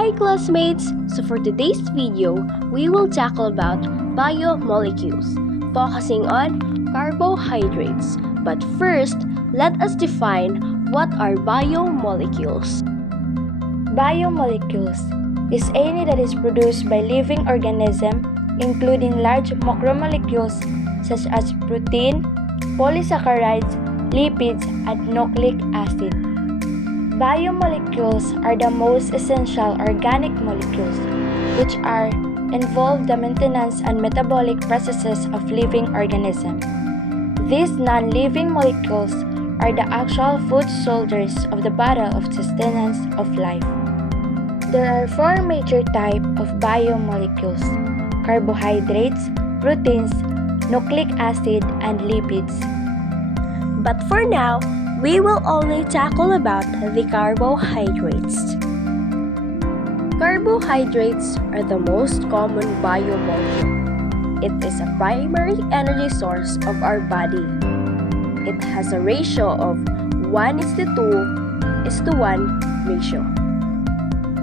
Hi classmates! So for today's video, we will tackle about biomolecules, focusing on carbohydrates. But first, let us define what are biomolecules. Biomolecules is any that is produced by living organism, including large macromolecules such as protein, polysaccharides, lipids, and nucleic acid. Biomolecules are the most essential organic molecules, which are involve the maintenance and metabolic processes of living organisms. These non-living molecules are the actual foot soldiers of the battle of sustenance of life. There are four major types of biomolecules: carbohydrates, proteins, nucleic acid, and lipids. But for now, we will only tackle about the carbohydrates. Carbohydrates are the most common biomolecule. It is a primary energy source of our body. It has a ratio of 1:2:1 ratio.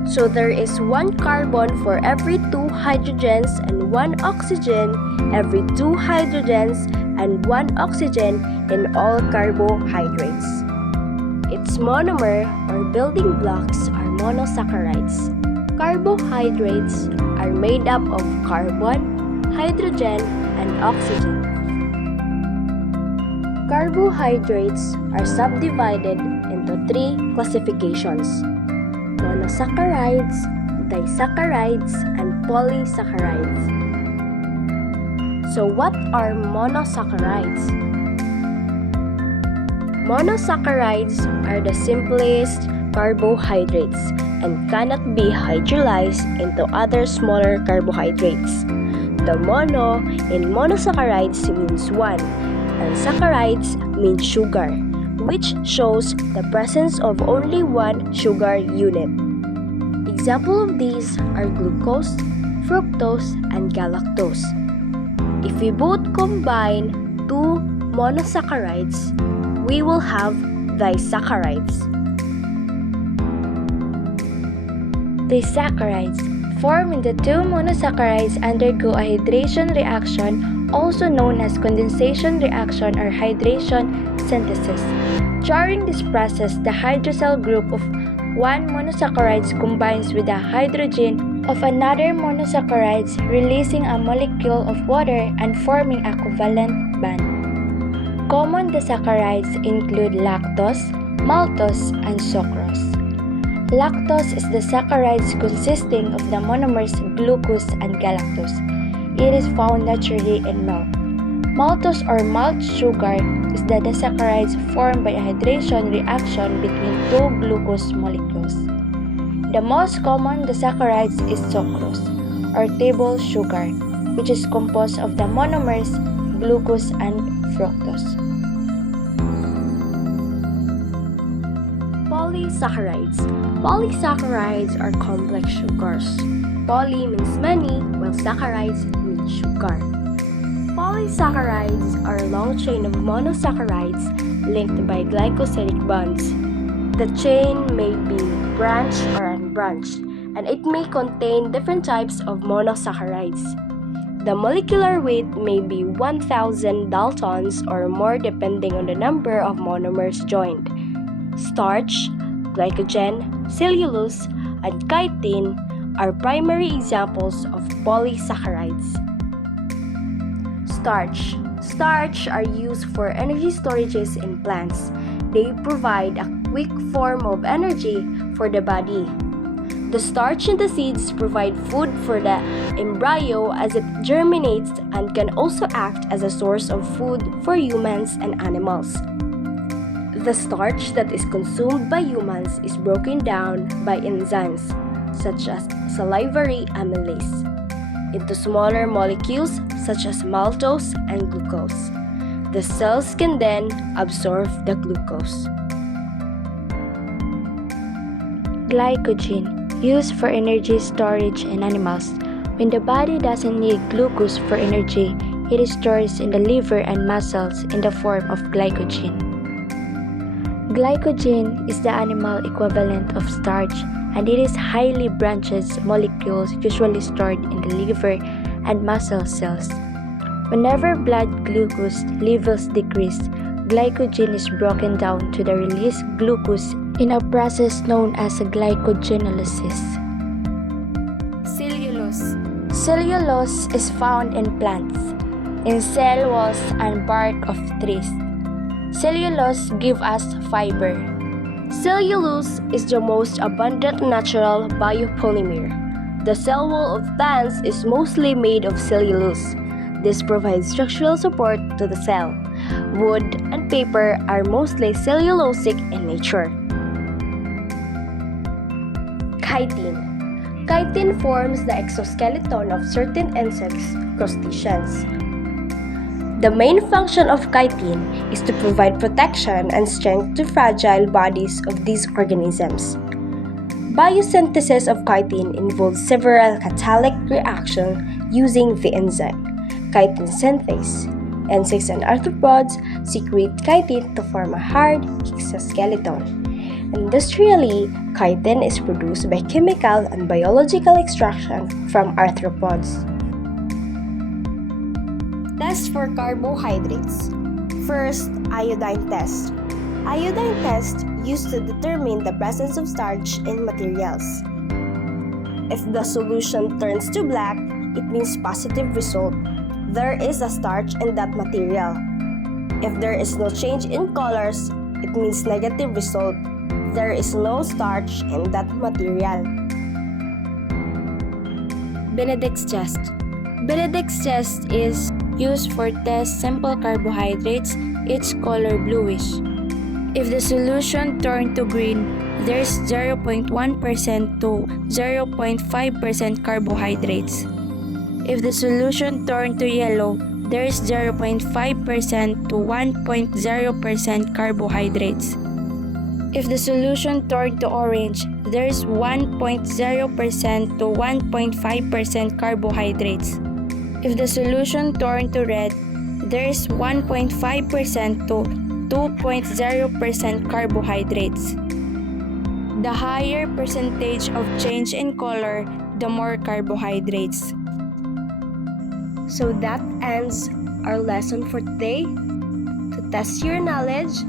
So there is one carbon for every 2 hydrogens and 1 oxygen every 2 hydrogens and 1 oxygen in all carbohydrates. Its monomer or building blocks are monosaccharides. Carbohydrates are made up of carbon, hydrogen, and oxygen. Carbohydrates are subdivided into 3 classifications: monosaccharides, disaccharides, and polysaccharides. So what are monosaccharides? Monosaccharides are the simplest carbohydrates and cannot be hydrolyzed into other smaller carbohydrates. The mono in monosaccharides means 1, and saccharides means sugar, which shows the presence of only 1 sugar unit. Examples of these are glucose, fructose, and galactose. If we both combine 2 monosaccharides, we will have disaccharides. Disaccharides formed when the 2 monosaccharides undergo a hydration reaction, also known as condensation reaction or hydration synthesis. During this process, the hydroxyl group of 1 monosaccharides combines with the hydrogen of another monosaccharides, releasing a molecule of water and forming a covalent bond. Common disaccharides include lactose, maltose, and sucrose. Lactose is the saccharides consisting of the monomers glucose and galactose. It is found naturally in milk. Maltose or malt sugar is the disaccharides formed by a hydration reaction between 2 glucose molecules. The most common disaccharides is sucrose or table sugar, which is composed of the monomers glucose and fructose. Polysaccharides. Polysaccharides are complex sugars. Poly means many, while saccharides means sugar. Polysaccharides are a long chain of monosaccharides linked by glycosidic bonds. The chain may be branched or unbranched, and it may contain different types of monosaccharides. The molecular weight may be 1,000 daltons or more depending on the number of monomers joined. Starch, glycogen, cellulose, and chitin are primary examples of polysaccharides. Starch are used for energy storages in plants. They provide a quick form of energy for the body. The starch in the seeds provide food for the embryo as it germinates and can also act as a source of food for humans and animals. The starch that is consumed by humans is broken down by enzymes, such as salivary amylase, into smaller molecules such as maltose and glucose. The cells can then absorb the glucose. Glycogen, used for energy storage in animals. When the body doesn't need glucose for energy, it is stored in the liver and muscles in the form of glycogen. Glycogen is the animal equivalent of starch, and it is highly branched molecules usually stored in the liver and muscle cells. Whenever blood glucose levels decrease, glycogen is broken down to the released glucose in a process known as glycogenolysis. Cellulose. Cellulose is found in plants, in cell walls and bark of trees. Cellulose gives us fiber. Cellulose is the most abundant natural biopolymer. The cell wall of plants is mostly made of cellulose. This provides structural support to the cell. Wood and paper are mostly cellulosic in nature. Chitin. Chitin forms the exoskeleton of certain insects' crustaceans. The main function of chitin is to provide protection and strength to fragile bodies of these organisms. Biosynthesis of chitin involves several catalytic reactions using the enzyme chitin synthase. Insects and arthropods secrete chitin to form a hard exoskeleton. Industrially, chitin is produced by chemical and biological extraction from arthropods. Test for carbohydrates. First, iodine test. Iodine test used to determine the presence of starch in materials. If the solution turns to black, it means positive result. There is a starch in that material. If there is no change in colors, it means negative result. There is no starch in that material. Benedict's test. Benedict's test is used for test simple carbohydrates, each color bluish. If the solution turned to green, there's 0.1% to 0.5% carbohydrates. If the solution turned to yellow, there's 0.5% to 1.0% carbohydrates. If the solution turned to orange, there's 1.0% to 1.5% carbohydrates. If the solution turned to red, there's 1.5% to 2.0% carbohydrates. The higher percentage of change in color, the more carbohydrates. So that ends our lesson for today. To test your knowledge,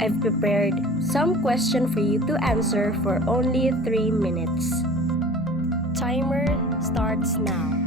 I've prepared some questions for you to answer for only 3 minutes. Timer starts now.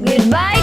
Goodbye